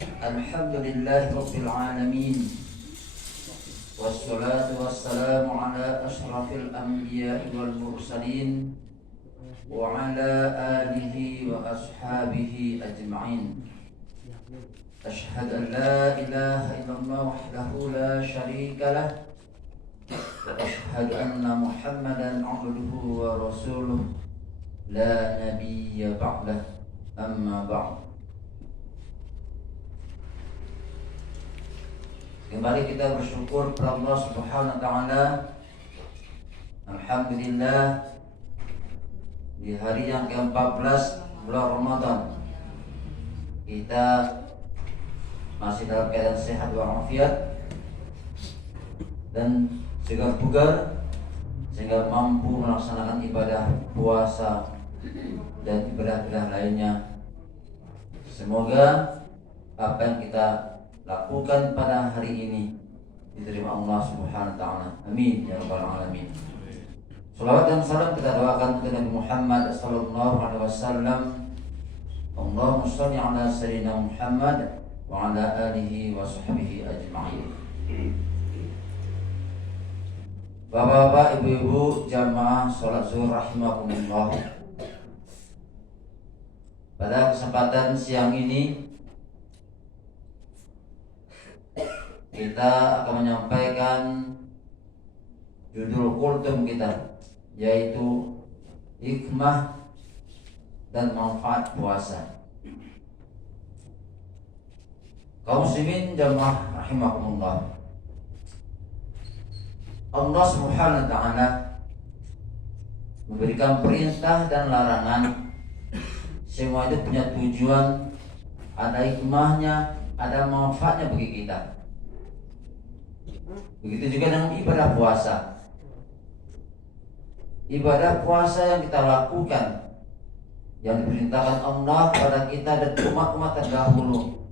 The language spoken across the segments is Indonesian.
Alhamdulillahi Rabbil Alamin. Wassalatu wassalamu ala ashrafil anbiya'i wal mursalin wa ala alihi wa ashabihi ajma'in. Ashhadu an la ilaha illallah wahdahu la syarika lah wa ashhadu anna Muhammadan abduhu wa rasuluh la nabiyya ba'dah, amma ba'd. Kembali kita bersyukur kepada Allah Subhanahu wa taala. Alhamdulillah, di hari yang ke-14 bulan Ramadan kita masih dalam keadaan sehat walafiat dan segar bugar sehingga mampu melaksanakan ibadah puasa dan ibadah-ibadah lainnya. Semoga apa yang kita lakukan pada hari ini diterima Allah Subhanahu wa taala. Amin ya rabbal alamin. Salawat dan salam kita doakan untuk Nabi Muhammad sallallahu alaihi wasallam. Allahumma shalli ala sayyidina Muhammad wa ala alihi wa sahbihi ajma'in. Bapak-bapak, ibu-ibu, jamaah salat zuhur rahimakumullah. Pada kesempatan siang ini kita akan menyampaikan judul kultum kita, yaitu hikmah dan manfaat puasa. Kaum muslimin jamaah rahimakumullah, Allah Subhanahu wa taala memberikan perintah dan larangan. Semua itu punya tujuan, ada hikmahnya, ada manfaatnya bagi kita. Begitu juga dengan ibadah puasa. Ibadah puasa yang kita lakukan, yang diperintahkan Allah kepada kita dan umat-umat terdahulu,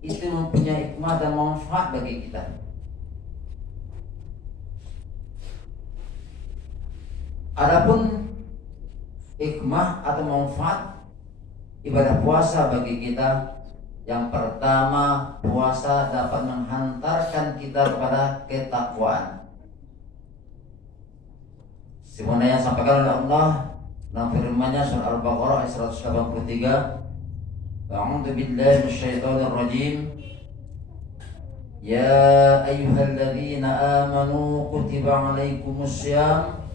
itu mempunyai hikmah dan manfaat bagi kita. Adapun hikmah atau manfaat ibadah puasa bagi kita, yang pertama, puasa dapat menghantarkan kita kepada ketakwaan. Sebagaimana yang disampaikan oleh Allah dalam firman-Nya surah Al-Baqarah ayat 183, A'udzu billahi minasyaitonir rajim. Ya ayyuhalladzina amanu kutiba 'alaikumussyam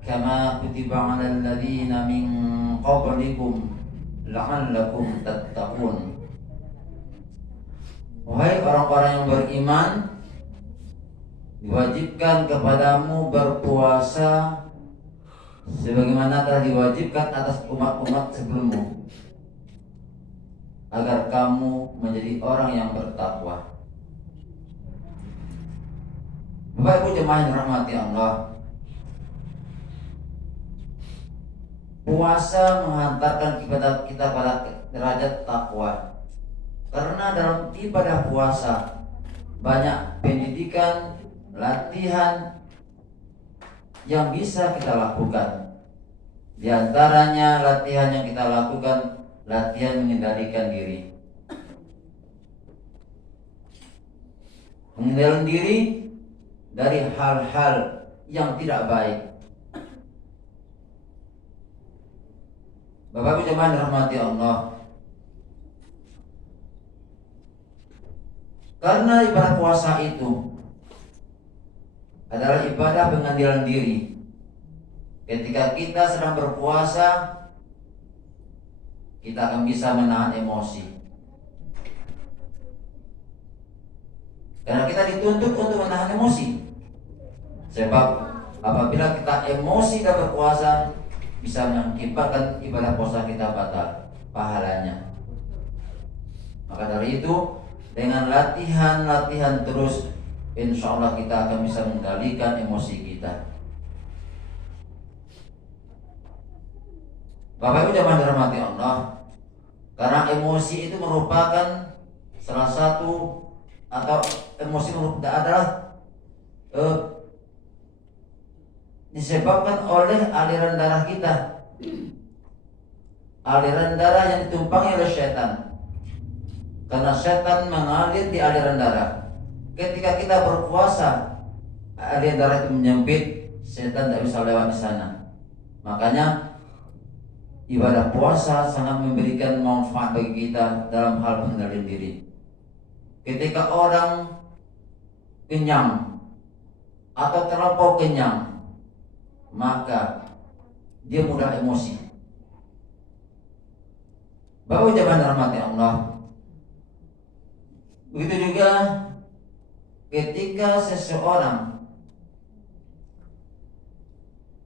kama kutiba 'alal ladzina min qablikum la'allakum tattaqun. Wahai orang-orang yang beriman, diwajibkan kepadamu berpuasa sebagaimana telah diwajibkan atas umat-umat sebelummu, agar kamu menjadi orang yang bertakwa. Bapak Ibu jemaah yang dirahmati Allah, puasa menghantarkan kita pada derajat takwa. Karena dalam ibadah puasa banyak pendidikan, latihan yang bisa kita lakukan. Di antaranya latihan yang kita lakukan, latihan mengendalikan diri. Mengendalikan diri dari hal-hal yang tidak baik. Bapak Ibu jemaah dirahmati Allah, karena ibadah puasa itu adalah ibadah pengendalian diri. Ketika kita sedang berpuasa, kita akan bisa menahan emosi. Karena kita dituntut untuk menahan emosi. Sebab apabila kita emosi dalam berpuasa, bisa mengakibatkan ibadah puasa kita batal pahalanya. Maka dari itu, dengan latihan terus, insya Allah kita akan bisa mengendalikan emosi kita. Bapak Ibu jemaah dirahmati Allah, karena emosi itu merupakan salah satu, atau emosi adalah disebabkan oleh aliran darah kita, aliran darah yang ditumpangi oleh syaitan. Karena setan mengalir di aliran darah. Ketika kita berpuasa, aliran darah itu menyempit, setan tidak bisa lewat di sana. Makanya ibadah puasa sangat memberikan manfaat bagi kita dalam hal pengendalian diri. Ketika orang kenyang atau terlampau kenyang, maka dia mudah emosi. Bapak jemaah rahmati Allah. Begitu juga ketika seseorang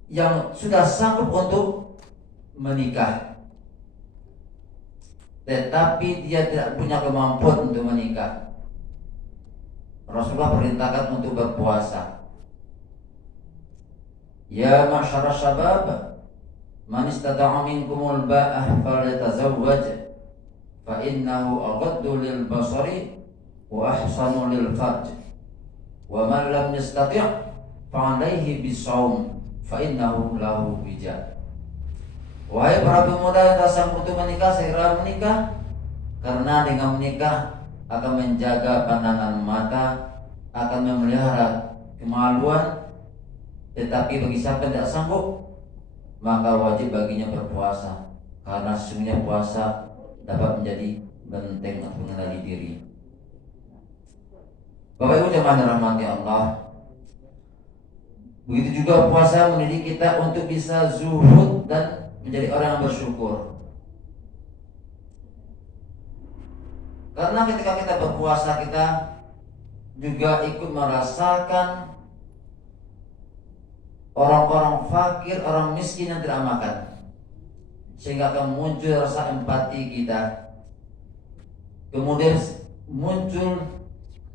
yang sudah sanggup untuk menikah, tetapi dia tidak punya kemampuan untuk menikah, Rasulullah perintahkan untuk berpuasa. Ya masyarakat syabab, man istata'a minkumul ba'ah falyatazawwaj fa innahu aghaddu lil basari wa ahsanu lil farj wa man lam yastati' fa alayhi bisawm fa innahu lahu wija. Wahai para pemuda yang tak sanggup untuk menikah, segera menikah, karena dengan menikah akan menjaga pandangan mata, akan memelihara kemaluan. Tetapi bagi siapa yang tidak sanggup, maka wajib baginya berpuasa, karena sesungguhnya puasa dapat menjadi benteng untuk mengenali diri. Bapak Ibu jemaah dirahmati Allah, begitu juga puasa mendidik kita untuk bisa zuhud dan menjadi orang yang bersyukur. Karena ketika kita berpuasa, kita juga ikut merasakan orang-orang fakir, orang miskin yang tidak makan, sehingga akan muncul rasa empati kita. Kemudian muncul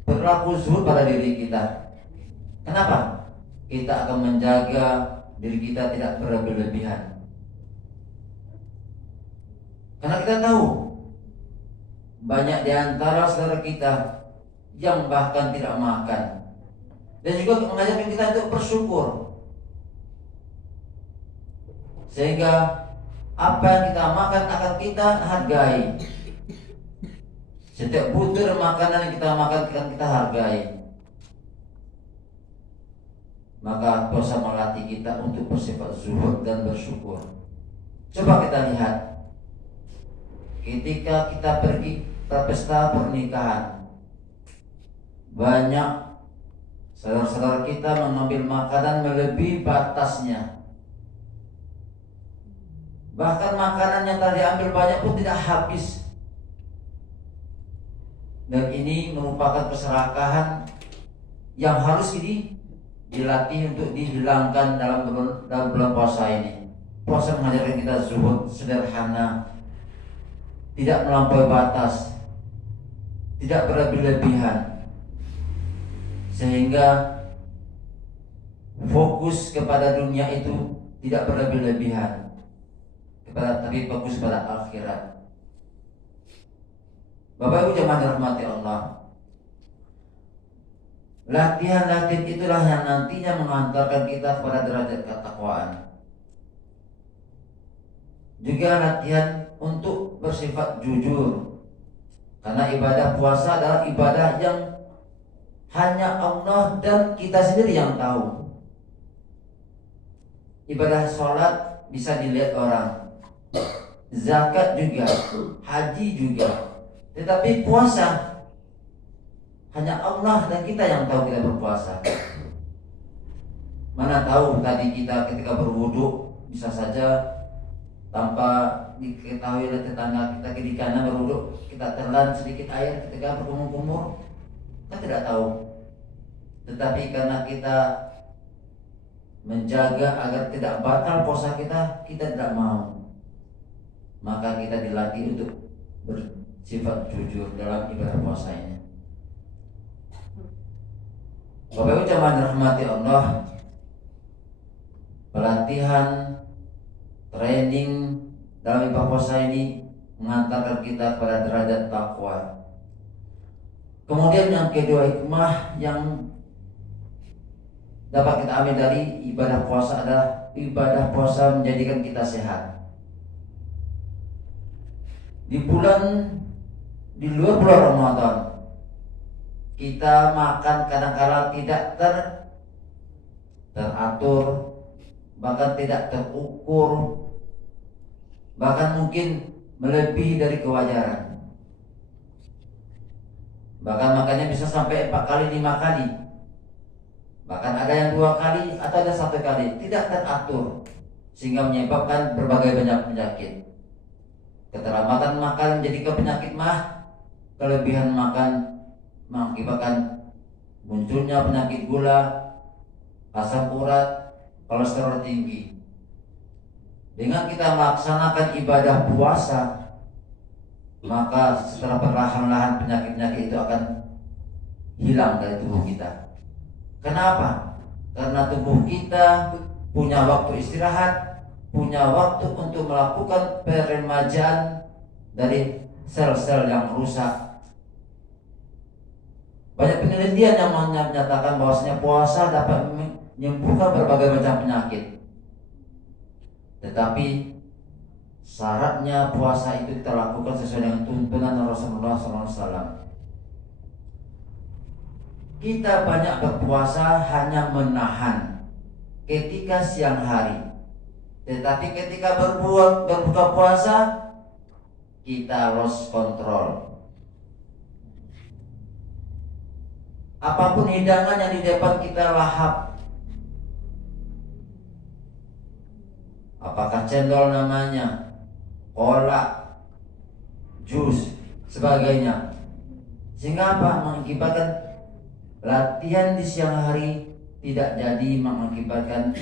berlaku zuhud pada diri kita. Kenapa? Kita akan menjaga diri kita tidak berlebihan. Karena kita tahu banyak di antara saudara kita yang bahkan tidak makan, dan juga mengajarkan kita untuk bersyukur. Sehingga apa yang kita makan akan kita hargai. Setiap butir makanan yang kita makan akan kita hargai. Maka puasa melatih kita untuk bersifat zuhud dan bersyukur. Coba kita lihat, ketika kita pergi ke pesta pernikahan, banyak saudara-saudara kita mengambil makanan melebihi batasnya. Bahkan makanan yang tadi ambil banyak pun tidak habis. Dan ini merupakan keserakahan yang harus dilatih untuk dihilangkan dalam bulan puasa ini. Puasa mengajarkan kita zuhud, sederhana, tidak melampaui batas, tidak berlebihan, sehingga fokus kepada dunia itu tidak berlebihan, tapi fokus pada akhirat. Bapak Ibu jemaah dirahmati Allah, latihan-latihan itulah yang nantinya mengantarkan kita kepada derajat ketakwaan. Juga latihan untuk bersifat jujur, karena ibadah puasa adalah ibadah yang hanya Allah dan kita sendiri yang tahu. Ibadah sholat bisa dilihat orang, zakat juga, haji juga, tetapi puasa hanya Allah dan kita yang tahu kita berpuasa. Mana tahu tadi kita ketika berwudu bisa saja tanpa diketahui oleh tetangga kita kiri kanan berwudu, kita telan sedikit air ketika berkumur-kumur, kita tidak tahu. Tetapi karena kita menjaga agar tidak batal puasa kita tidak mau, maka kita dilatih untuk bersifat jujur dalam ibadah puasa ini. Bapak Ibu jemaah dirahmati Allah, pelatihan training dalam ibadah puasa ini mengantarkan kita kepada derajat takwa. Kemudian yang kedua, hikmah yang dapat kita ambil dari ibadah puasa adalah ibadah puasa menjadikan kita sehat. Di bulan di luar bulan Ramadan kita makan kadang-kala tidak teratur, bahkan tidak terukur, bahkan mungkin melebihi dari kewajaran. Bahkan makannya bisa sampai 4 kali, 5 kali, bahkan ada yang 2 kali atau ada 1 kali, tidak teratur, sehingga menyebabkan berbagai banyak penyakit. Keterlambatan makan menjadi penyakit mah, kelebihan makan mengakibatkan munculnya penyakit gula, asam urat, kolesterol tinggi. Dengan kita melaksanakan ibadah puasa, maka setelah perlahan-lahan penyakit-penyakit itu akan hilang dari tubuh kita. Kenapa? Karena tubuh kita punya waktu istirahat, punya waktu untuk melakukan peremajaan dari sel-sel yang rusak. Banyak penelitian yang menyatakan bahwasanya puasa dapat menyembuhkan berbagai macam penyakit. Tetapi syaratnya puasa itu kita lakukan sesuai dengan tuntunan Rasulullah SAW. Kita banyak berpuasa hanya menahan ketika siang hari, tetapi ketika berbuka puasa kita lost control. Apapun hidangan yang di depan kita lahap, apakah cendol namanya, kolak, jus, sebagainya, sehingga apa? Mengakibatkan latihan di siang hari tidak jadi mengakibatkan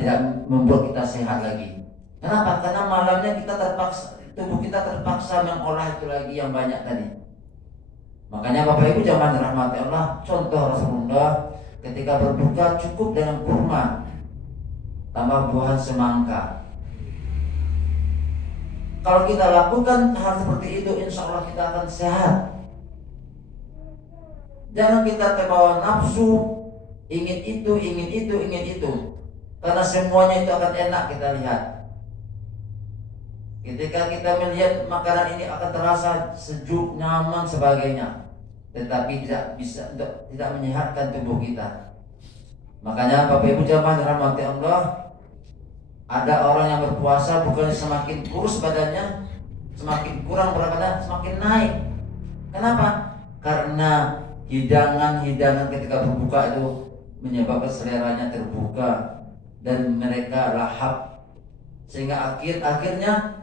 tidak membuat kita sehat lagi. Kenapa? Karena malamnya kita terpaksa, tubuh kita terpaksa mengolah itu lagi yang banyak tadi. Makanya Bapak Ibu jamaah dirahmati Allah, contoh Rasulullah ketika berbuka cukup dengan kurma tambah buah semangka. Kalau kita lakukan hal seperti itu, insya Allah kita akan sehat. Jangan kita terbawa nafsu, ingin itu, karena semuanya itu akan enak kita lihat. Ketika kita melihat makanan ini akan terasa sejuk, nyaman, sebagainya, tetapi tidak menyehatkan tubuh kita. Makanya Bapak Ibu jamaah dirahmati Allah, ada orang yang berpuasa bukan semakin kurus badannya, semakin kurang berat badan, semakin naik. Kenapa? Karena hidangan-hidangan ketika berbuka itu menyebabkan seleranya terbuka dan mereka lahap, sehingga akhirnya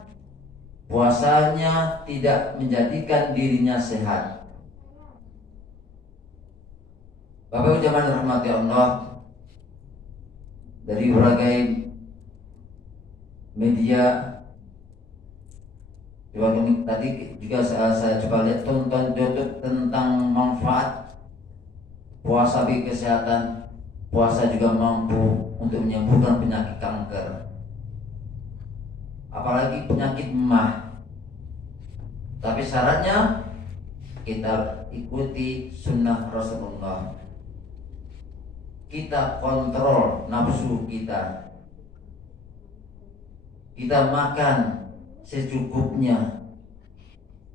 puasanya tidak menjadikan dirinya sehat. Bapak Ibu jamaah dirahmati Allah, dari berbagai media tadi juga saya coba lihat tonton YouTube tentang manfaat puasa bagi kesehatan. Puasa juga mampu untuk menyembuhkan penyakit kanker, apalagi penyakit emah. Tapi syaratnya kita ikuti sunnah Rasulullah, kita kontrol nafsu kita, kita makan secukupnya,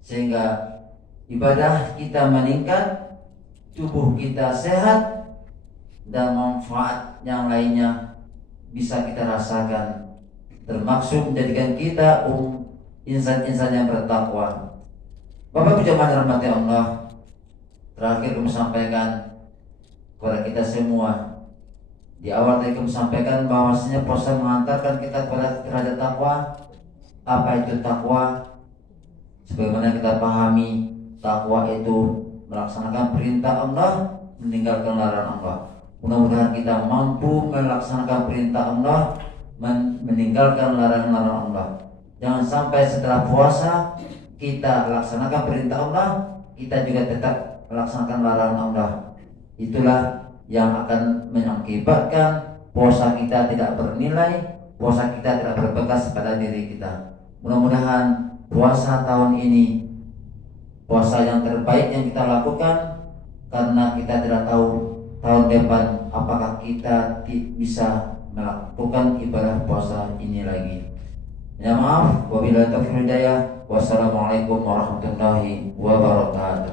sehingga ibadah kita meningkat, tubuh kita sehat, dan manfaat yang lainnya bisa kita rasakan, termaksud menjadikan kita insan-insan yang bertakwa. Bapak Ibu jamaah dirahmati Allah, terakhir kami sampaikan kepada kita semua, di awal tadi kami sampaikan bahwasanya puasa mengantarkan kita kepada derajat takwa. Apa itu takwa? Sebagaimana kita pahami, takwa itu melaksanakan perintah Allah, meninggalkan larangan Allah. Mudah-mudahan kita mampu melaksanakan perintah Allah, meninggalkan larangan-larangan Allah. Jangan sampai setelah puasa kita laksanakan perintah Allah, kita juga tetap melaksanakan larangan Allah. Itulah yang akan mengakibatkan puasa kita tidak bernilai, puasa kita tidak berbekas pada diri kita. Mudah-mudahan puasa tahun ini puasa yang terbaik yang kita lakukan, karena kita tidak tahu tahun depan apakah kita bisa melakukan ibadah puasa ini lagi. Ya maaf, wabillahi taufiq hidayah. Wassalamualaikum warahmatullahi wabarakatuh.